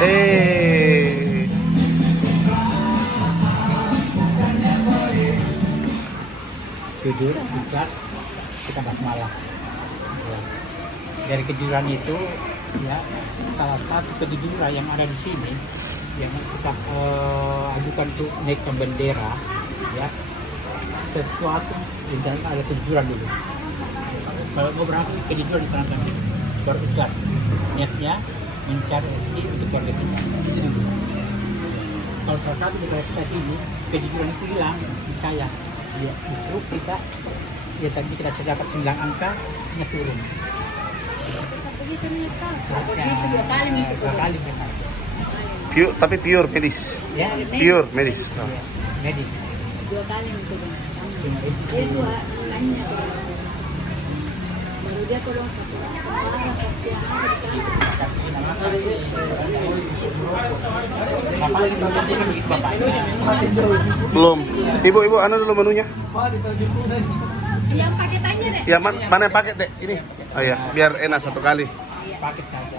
Jujur, ikhlas, kita basmalah. Ya. Dari kejujuran itu, ya salah satu kejujuran yang ada di sini yang kita ajukan untuk naikkan bendera, ya sesuatu yang ada kejujuran dulu. Kalau mau berhasil kejujuran ditanamkan dulu, baru ikhlas. Niatnya mencari rezeki untuk keluarga kita. Itu dulu. Kalau salah satu dari kita ini kejujuran itu hilang, percaya. Ya, justru kita ya tadi kita dapat 9 angka nya turun. Dua kali misalnya. Pure, tapi pure medis. Ya, Pure medis. ya, medis. 2 kali turun. Dia 2 lainnya turun. Baru dia turun 1 Belum. Ibu, anu dulu menunya. yang paketannya deh. Ya, mana yang paket, Dek? Ini. Oh ya, biar enak satu kali. Paket saja.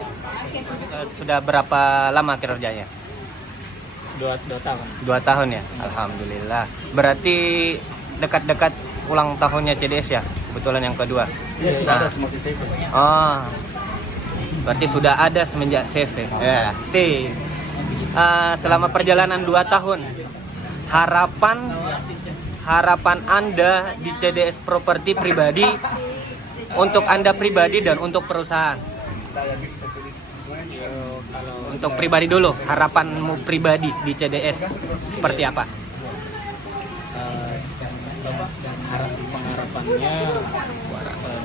Sudah berapa lama kerjanya? 2 tahun. 2 tahun ya? Alhamdulillah. Berarti dekat-dekat ulang tahunnya CDS ya? Kebetulan yang kedua. Ya, sudah ada semua sisi itu. Oh, berarti sudah ada semenjak CV. Ya, sih. Selama perjalanan 2 tahun, harapan Anda di CDS Property pribadi, untuk Anda pribadi dan untuk perusahaan. Untuk pribadi dulu, harapanmu pribadi di CDS seperti apa? Pengharapannya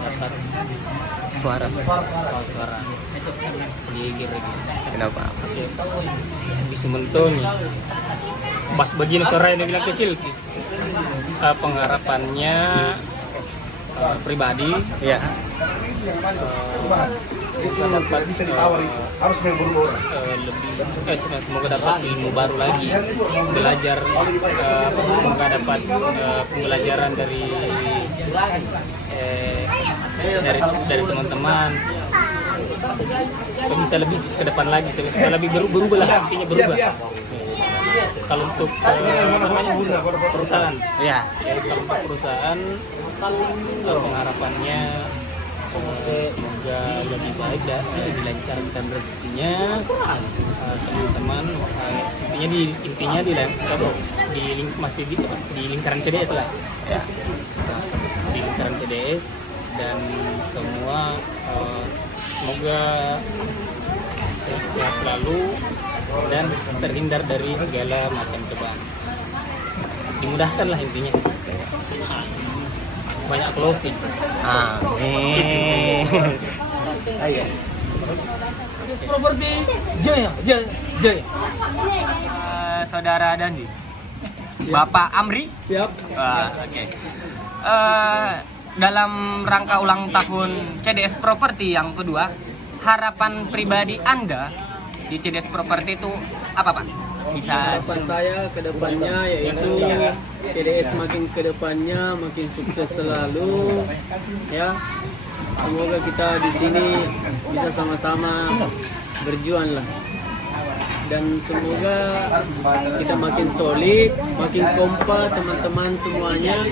dapat Suara. suara gigi. Kenapa? Bisa mentoni. Pas begini suara yang bilang kecil. Pengharapannya pribadi Ya. dapat Harus berburu. lebih semoga dapat ilmu baru lagi, belajar, semoga dapat pembelajaran dari teman-teman, bisa lebih ke depan lagi, bisa lebih berubah lah, artinya berubah. Kalau untuk perusahaan, Ya. kalau untuk perusahaan pengharapannya semoga lebih baik dan dilancarkan rezekinya, teman-teman. Intinya masih di lingkaran CDS lah, ya. Di lingkaran CDS dan semua semoga sehat selalu dan terhindar dari segala macam cobaan. Dimudahkan lah intinya. Banyak closing. Amin. Ayo. Properti jaya, jaya, jaya. Saudara Dandi, Bapak Amri. Siap. Oke. Dalam rangka ulang tahun CDS Property yang kedua, harapan pribadi Anda di CDS Property itu apa, Pak? Bisa. Harapan saya ke depannya yaitu CDS makin ke depannya makin sukses selalu, ya. Semoga kita di sini bisa sama-sama berjuang lah. Dan semoga kita makin solid, makin kompak teman-teman semuanya.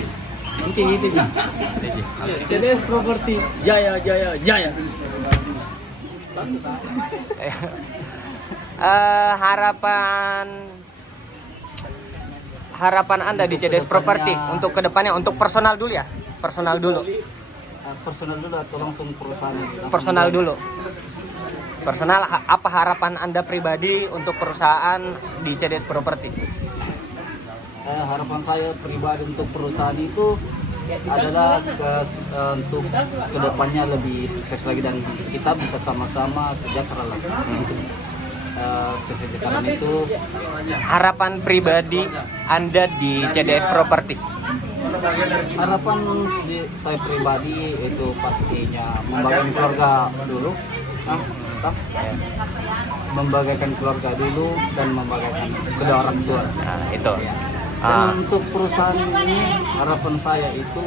Itu. CDS Property jaya jaya jaya. Harapan Anda di CDS Property untuk kedepannya, untuk personal dulu ya, personal dulu Atau langsung perusahaan? personal dulu. Personal, apa harapan Anda pribadi untuk perusahaan di CDS Property? Harapan saya pribadi untuk perusahaan itu adalah untuk kedepannya lebih sukses lagi dan kita bisa sama-sama sejahtera lah. Kesejahteraan itu Harapan pribadi Anda di CDS Property? harapan saya pribadi itu pastinya membagikan keluarga dulu, membagikan keluarga dulu dan membagikan kedua orang tua. Nah, itu. Dan untuk perusahaan ini harapan saya itu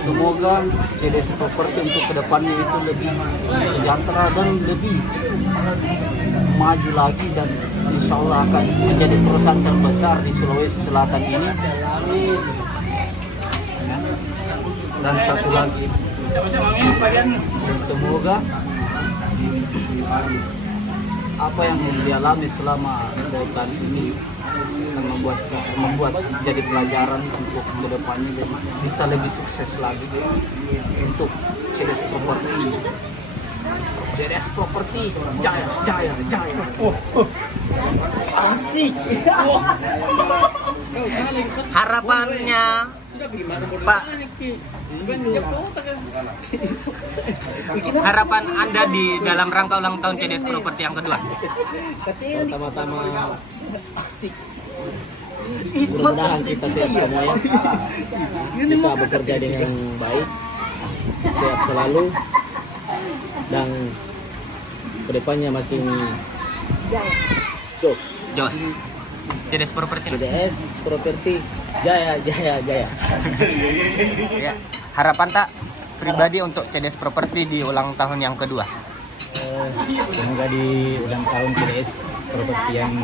semoga CDS Property untuk kedepannya itu lebih sejahtera dan lebih maju lagi dan insya Allah akan menjadi perusahaan terbesar di Sulawesi Selatan ini. Dan satu lagi, dan semoga apa yang dialami selama 2 tahun ini akan membuat jadi pelajaran untuk kedepannya dan bisa lebih sukses lagi untuk CDS Property ini. CDS Property jaya jaya jaya. Asik. Harapannya Pak, harapan Anda di dalam rangka ulang tahun CDS Property yang kedua? Pertama-tama mudah-mudahan kita sehat semua ya, bisa bekerja dengan baik, sehat selalu, dan kedepannya makin Jos. CDS Property. CDS Property jaya jaya jaya. Ya. Harapan tak pribadi untuk CDS Property di ulang tahun yang kedua? Semoga di ulang tahun CDS Property yang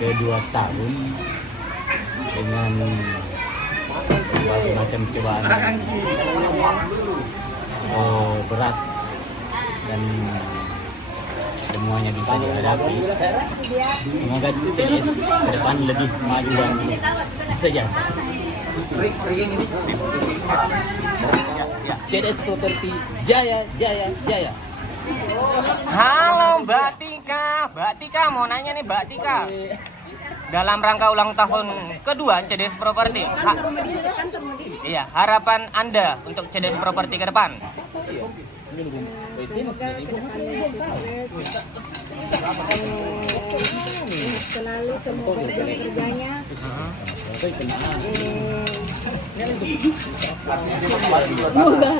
kedua tahun dengan berbagai macam cobaan berat dan semuanya bisa dihadapi. Semoga CDS ke depan lebih maju dan sejahtera. CDS Property jaya jaya jaya. Halo Mbak Tika mau nanya nih Mbak Tika. Dalam rangka ulang tahun kedua CDS Property, iya, harapan Anda untuk CDS Property ke depan? Semoga kedepannya sukses, selalu semoga kerjanya semoga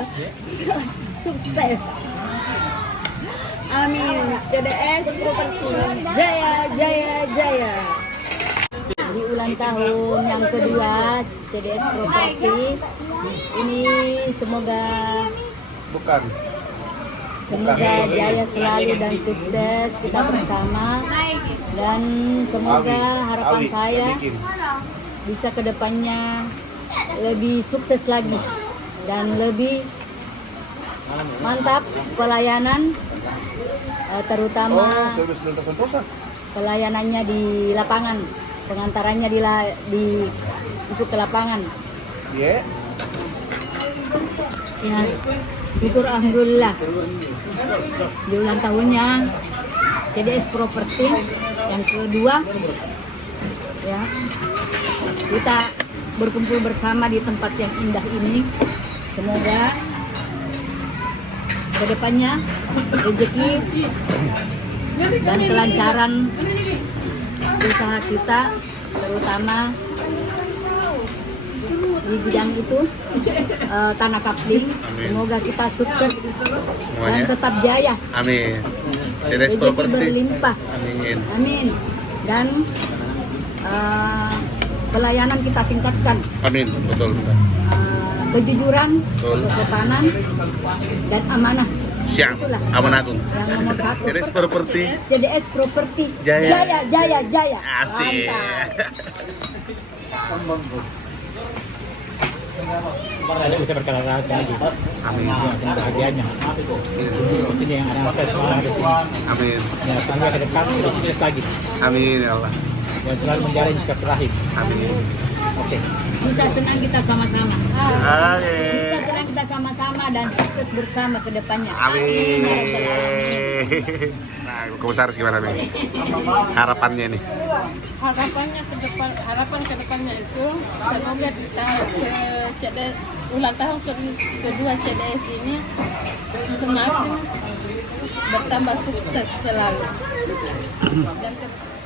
sukses. Amin. CDS Property jaya jaya jaya. Di ulang tahun yang kedua CDS Property ini semoga jaya selalu dan sukses kita bersama, dan semoga harapan saya bisa kedepannya lebih sukses lagi dan lebih mantap pelayanan, terutama pelayanannya di lapangan, pengantarannya di untuk ke lapangan. Ya, syukur alhamdulillah di ulang tahunnya CDS Property yang kedua ya, kita berkumpul bersama di tempat yang indah ini. Semoga kedepannya rezeki dan kelancaran usaha kita, terutama di bidang itu tanah kapling. Semoga kita sukses dan tetap jaya. Amin. CDS Rezeki Property. berlimpah. Amin. Amin. Dan pelayanan kita tingkatkan. Amin. Betul. Kejujuran, Betul. kesopanan, dan amanah. Siap. Itulah Amanatun. yang nomor 1. CDS Property. CDS Property Jaya. jaya jaya jaya. Asik. Mantap. Ada bisa berkala-kala lagi. Amin. Ya, bahagianya. Ini yang ada saya semangat di sini. Amin. Ya, sampai ke depan lebih sukses lagi. Amin ya Allah. Dan selalu menjalin silaturahim. Amin. Oke. Bisa senang kita sama-sama. Amin. Bisa senang kita sama-sama dan sukses bersama ke depannya. Amin. Ya Rabbal Alamin. Nah, Komisaris gimana nih? Harapannya nih. Harapan ke depannya itu semoga kita ke CDS ulang tahun kedua CDS ini semakin bertambah sukses selalu, dan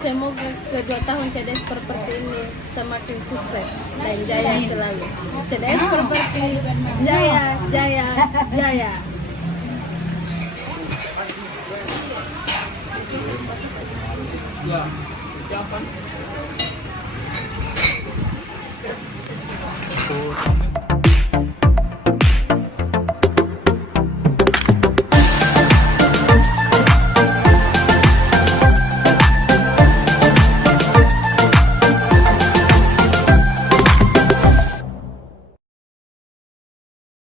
semoga kedua tahun CDS Property ini semakin sukses dan jaya selalu. CDS Property jaya jaya jaya. Itu